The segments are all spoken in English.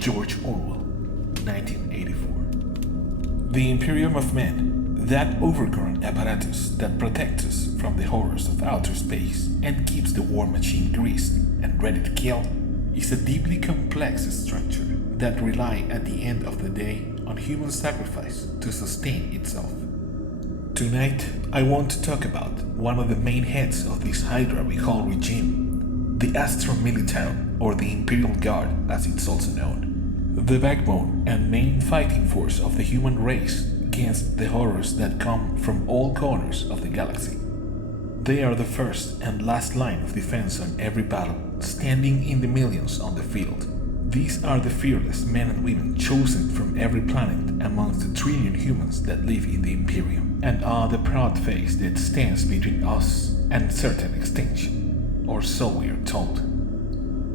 George Orwell, 1984. The Imperium of Men, that overgrown apparatus that protects us from the horrors of outer space and keeps the war machine greased and ready to kill, is a deeply complex structure that relies at the end of the day on human sacrifice to sustain itself. Tonight, I want to talk about one of the main heads of this Hydra we call regime, the Astramilitarum, or the Imperial Guard as it's also known, the backbone and main fighting force of the human race against the horrors that come from all corners of the galaxy. They are the first and last line of defense on every battle, standing in the millions on the field. These are the fearless men and women chosen from every planet amongst the trillion humans that live in the Imperium, and are the proud face that stands between us and certain extinction, or so we are told.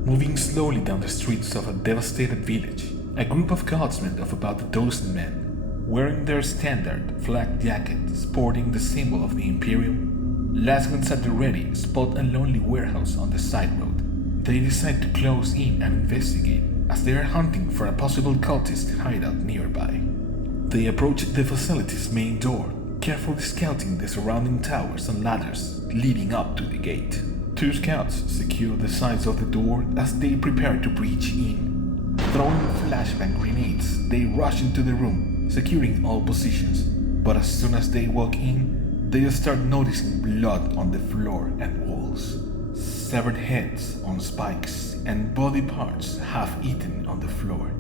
Moving slowly down the streets of a devastated village, a group of guardsmen of about a dozen men, wearing their standard flak jacket sporting the symbol of the Imperium, lasguns at the ready, spot a lonely warehouse on the side road. They decide to close in and investigate, as they are hunting for a possible cultist hideout nearby. They approach the facility's main door, carefully scouting the surrounding towers and ladders leading up to the gate. Two scouts secure the sides of the door as they prepare to breach in. Throwing flashbang grenades, they rush into the room, securing all positions. But as soon as they walk in, they start noticing blood on the floor and walls. Severed heads on spikes and body parts half-eaten on the floor.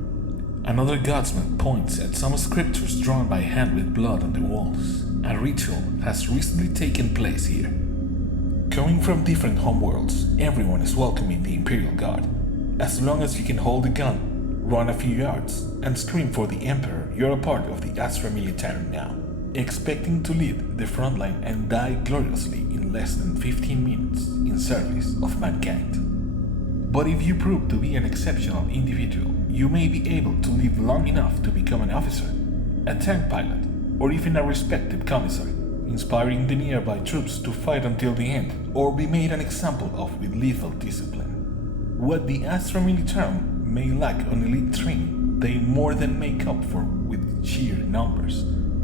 Another guardsman points at some scriptures drawn by hand with blood on the walls. A ritual has recently taken place here. Coming from different homeworlds, everyone is welcome in the Imperial Guard. As long as you can hold a gun, run a few yards, and scream for the Emperor, you're a part of the Astramilitarum now, expecting to lead the front line and die gloriously in less than 15 minutes in service of mankind. But if you prove to be an exceptional individual, you may be able to live long enough to become an officer, a tank pilot, or even a respected commissar, inspiring the nearby troops to fight until the end, or be made an example of with lethal discipline. What the Astramilitarum may lack on elite training, they more than make up for with sheer numbers,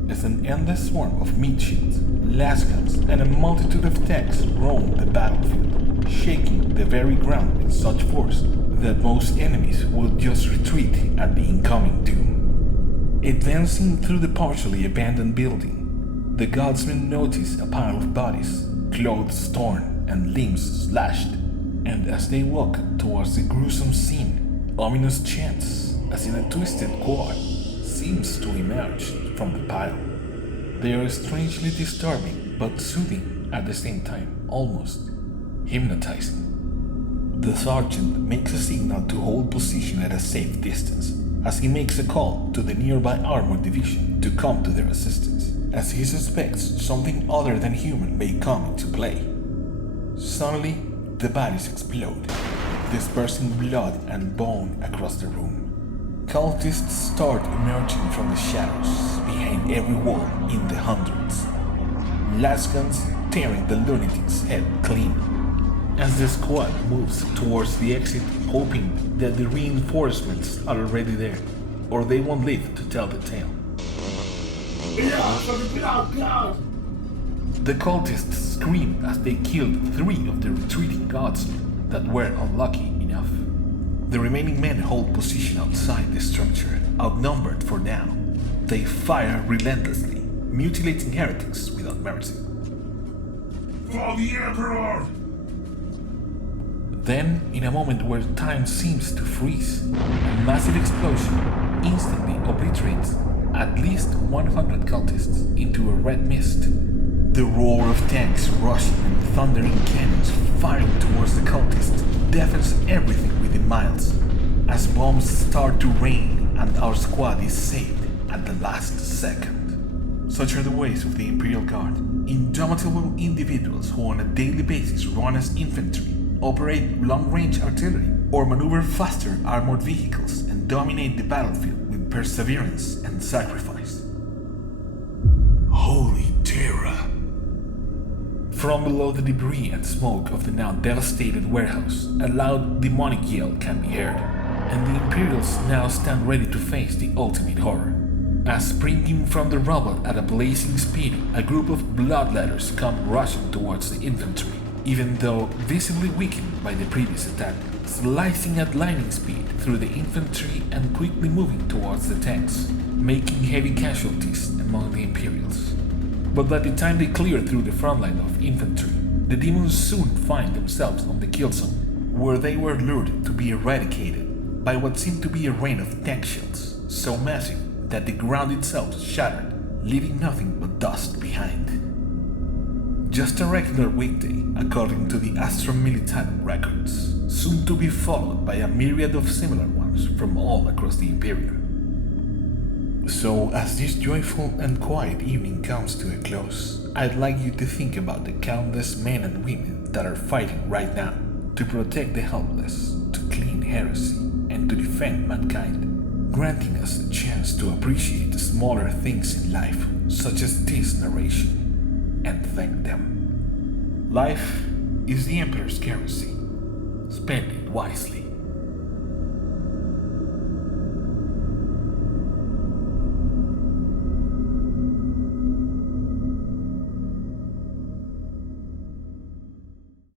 as an endless swarm of meat shields, lasguns, and a multitude of tanks roam the battlefield, shaking the very ground with such force that most enemies will just retreat at the incoming doom. Advancing through the partially abandoned building, the guardsmen notice a pile of bodies, clothes torn and limbs slashed, and as they walk towards the gruesome scene, ominous chants, as in a twisted chord, seems to emerge from the pile. They are strangely disturbing, but soothing at the same time, almost hypnotizing. The sergeant makes a signal to hold position at a safe distance, as he makes a call to the nearby armored division to come to their assistance, as he suspects something other than human may come into play. Suddenly, the bodies explode, dispersing blood and bone across the room. Cultists start emerging from the shadows behind every wall in the hundreds, lasguns tearing the lunatic's head clean. As the squad moves towards the exit, hoping that the reinforcements are already there, or they won't live to tell the tale. The cultists scream as they killed 3 of the retreating guardsmen that were unlucky enough. The remaining men hold position outside the structure, outnumbered for now. They fire relentlessly, mutilating heretics without mercy. For the Emperor! Then, in a moment where time seems to freeze, a massive explosion instantly obliterates at least 100 cultists into a red mist. The roar of tanks rushing and thundering cannons firing towards the cultists deafens everything within miles, as bombs start to rain and our squad is saved at the last second. Such are the ways of the Imperial Guard, indomitable individuals who on a daily basis run as infantry, operate long-range artillery, or maneuver faster armored vehicles and dominate the battlefield with perseverance and sacrifice. Holy terror! From below the debris and smoke of the now devastated warehouse, a loud demonic yell can be heard, and the Imperials now stand ready to face the ultimate horror. As springing from the rubble at a blazing speed, a group of bloodletters come rushing towards the infantry, even though visibly weakened by the previous attack, slicing at lightning speed through the infantry and quickly moving towards the tanks, making heavy casualties among the Imperials. But by the time they clear through the front line of infantry, the demons soon find themselves on the kill zone, where they were lured to be eradicated by what seemed to be a rain of tank shells, so massive that the ground itself shattered, leaving nothing but dust behind. Just a regular weekday, according to the Astramilitarum records, soon to be followed by a myriad of similar ones from all across the Imperium. So, as this joyful and quiet evening comes to a close, I'd like you to think about the countless men and women that are fighting right now to protect the helpless, to clean heresy, and to defend mankind, granting us a chance to appreciate the smaller things in life, such as this narration, and thank them. Life is the Emperor's currency. Spend it wisely.